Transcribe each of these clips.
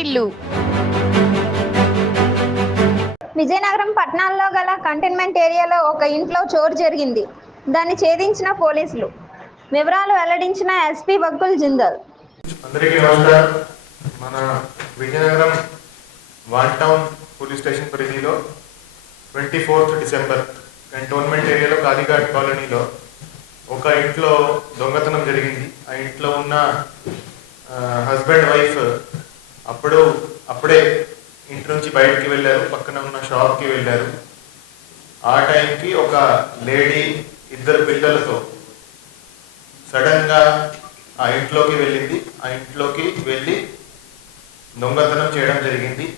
వాటిల్లు. విజయనగరం పట్టణంలో గల కంటైన్మెంట్ ఏరియాలో ఒక ఇంట్లో చోరు జరిగింది. దాన్ని ఛేదించిన పోలీసులు. వివరాలు వెల్లడించిన ఎస్పీ బకుల్ జిందాల్. అందరికీ నమస్కారం. మన Vizianagaram one town police station పరిధిలో 24th డిసెంబర్ కంటోన్మెంట్ ఏరియాలో కాళీఘాట్ కాలనీలో ఒక ఇంట్లో దొంగతనం జరిగింది. ఆ ఇంట్లో ఉన్న హస్బెండ్ వైఫ్ అప్పుడే ఇంటి నుంచి బయటికి వెళ్ళారు, పక్కన ఉన్న షాప్కి వెళ్ళారు. ఆ టైంకి ఒక లేడీ 2 పిల్లలతో సడన్గా ఆ ఇంట్లోకి వెళ్ళింది. ఆ ఇంట్లోకి వెళ్ళి దొంగతనం చేయడం జరిగింది.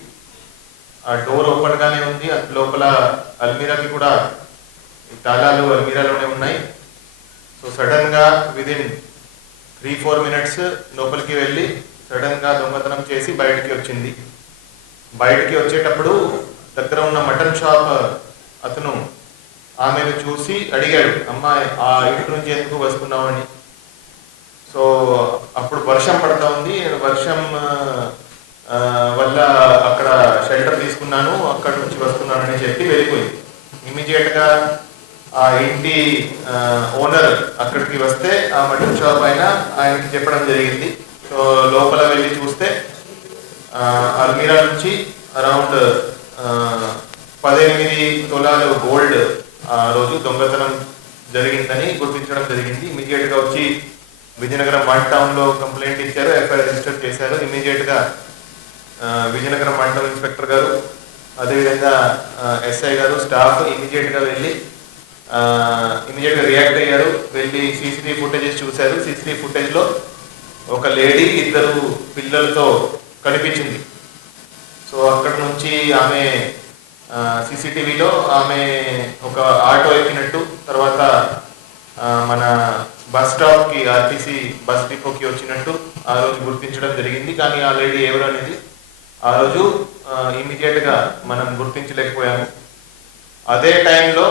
ఆ డోర్ ఓపెన్గానే ఉంది. లోపల అల్మీరాకి కూడా తాళాలు అల్మీరాలోనే ఉన్నాయి. సో సడన్గా విదిన్ 3-4 మినిట్స్ లోపలికి వెళ్ళి సడన్గా దొంగతనం చేసి బయటికి వచ్చింది. బయటికి వచ్చేటప్పుడు దగ్గర ఉన్న మటన్ షాప్ అతను ఆమెను చూసి అడిగాడు, అమ్మాయి ఆ ఇంటి నుంచి ఎందుకు వస్తున్నావు అని. సో అప్పుడు వర్షం పడతా ఉంది. వర్షం వల్ల అక్కడ షెల్టర్ తీసుకున్నాను, అక్కడ నుంచి వస్తున్నానని చెప్పి వెళ్ళిపోయింది. ఇమీడియట్గా ఆ ఇంటి ఓనర్ అక్కడికి వస్తే ఆ మటన్ షాప్ ఆయనకి చెప్పడం జరిగింది. సో లోపల వెళ్ళి చూస్తే అల్మీరా నుంచి అరౌండ్ 18 తులాలు గోల్డ్ ఆ రోజు దొంగతనం జరిగిందని గుర్తించడం జరిగింది. ఇమీడియట్గా వచ్చి విజయనగరం వన్ టౌన్లో కంప్లైంట్ ఇచ్చారు, ఎఫ్ఐఆర్ రిజిస్టర్ చేశారు. ఇమీడియట్గా విజయనగరం వన్ టౌన్ ఇన్స్పెక్టర్ గారు, అదేవిధంగా ఎస్ఐ గారు, స్టాఫ్ ఇమీడియట్గా రియాక్ట్ అయ్యారు. వెళ్ళి సీసీటీవీ ఫుటేజెస్ చూశారు. సీసీటీవీ ఫుటేజ్లో ఒక లేడీ 2 పిల్లలతో కనిపించింది. సో అక్కడ నుంచి ఆమె సీసీటీవీలో ఆమె ఒక ఆటో ఎక్కినట్టు, తర్వాత మన బస్ స్టాప్కి ఆర్టీసీ బస్ డిపోకి వచ్చినట్టు ఆ రోజు గుర్తించడం జరిగింది. కానీ ఆ లేడీ ఎవరు అనేది ఆ రోజు ఇమీడియట్గా మనం గుర్తించలేకపోయాము. అదే టైంలో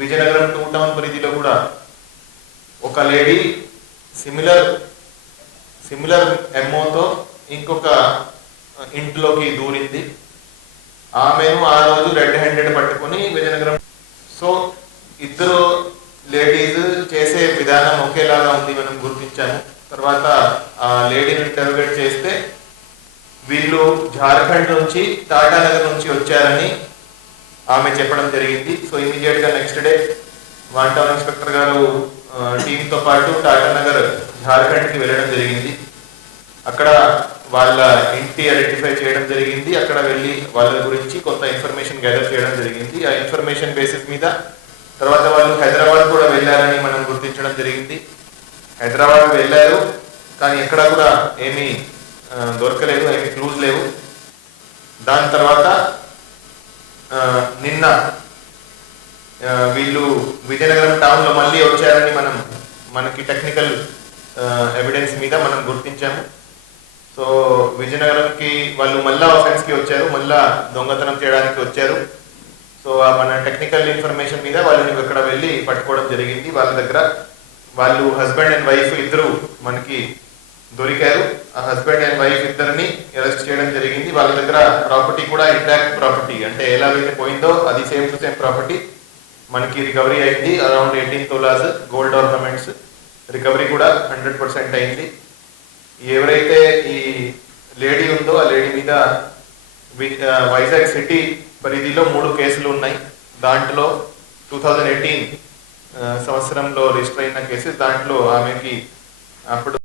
విజయనగరం 2 టౌన్ పరిధిలో కూడా ఒక లేడీ సిమిలర్ ఎంఓతో ఇంకొక ఇంట్లోకి దూరింది. ఆమెను ఆ రోజు రెడ్ హ్యాండెడ్ పట్టుకొని విజయనగరం. సో 2 లేడీస్ చేసే విధానం ఒకేలాగా ఉంది, మనం గుర్తించాము. తర్వాత ఆ లేడీని ఇంటర్వ్యూట్ చేస్తే వీళ్ళు జార్ఖండ్ నుంచి, టాటానగర్ నుంచి వచ్చారని ఆమె చెప్పడం జరిగింది. సో ఇమీడియట్గా next day one town inspector గారు టీంతో పాటు టాటానగర్ జార్ఖండ్కి వెళ్ళడం జరిగింది. అక్కడ వాళ్ళ ఇంటి ఐడెంటిఫై చేయడం జరిగింది. అక్కడ వెళ్ళి వాళ్ళ గురించి కొంత ఇన్ఫర్మేషన్ గ్యాదర్ చేయడం జరిగింది. ఆ ఇన్ఫర్మేషన్ బేసిస్ మీద తర్వాత వాళ్ళు హైదరాబాద్ కూడా వెళ్ళారని మనం గుర్తించడం జరిగింది. హైదరాబాద్ వెళ్ళారు, కానీ ఎక్కడ కూడా ఏమీ దొరకలేదు, ఏమీ క్లూజ్ లేవు. దాని తర్వాత నిన్న వీళ్ళు విజయనగరం టౌన్లో మళ్ళీ వచ్చారని మనకి టెక్నికల్ ఎవిడెన్స్ మీద మనం గుర్తించాము. సో విజయనగరంకి వాళ్ళు మళ్ళా ఆఫెన్స్కి వచ్చారు, మళ్ళా దొంగతనం చేయడానికి వచ్చారు. సో మన టెక్నికల్ ఇన్ఫర్మేషన్ మీద వాళ్ళని ఇక్కడ వెళ్ళి పట్టుకోవడం జరిగింది. వాళ్ళ దగ్గర వాళ్ళు హస్బెండ్ అండ్ వైఫ్ 2 మనకి దొరికారు. ఆ హస్బెండ్ అండ్ వైఫ్ 2ని అరెస్ట్ చేయడం జరిగింది. వాళ్ళ దగ్గర ప్రాపర్టీ కూడా ఇంటాక్ట్ ప్రాపర్టీ, అంటే ఎలాగైతే పోయిందో అది సేమ్ టు సేమ్ ప్రాపర్టీ మనకి రికవరీ అయింది. Around 18 tolas gold ornaments recovery కూడా 100% అయింది. ఎవరైతే ఈ లేడీ ఉందో ఆ లేడీ మీద వైజాగ్ సిటీ పరిధిలో 3 కేసులు ఉన్నాయి. దాంట్లో 2018 సంవత్సరంలో రిజిస్టర్ అయిన కేసు. దాంట్లో ఆమెకి అప్పుడు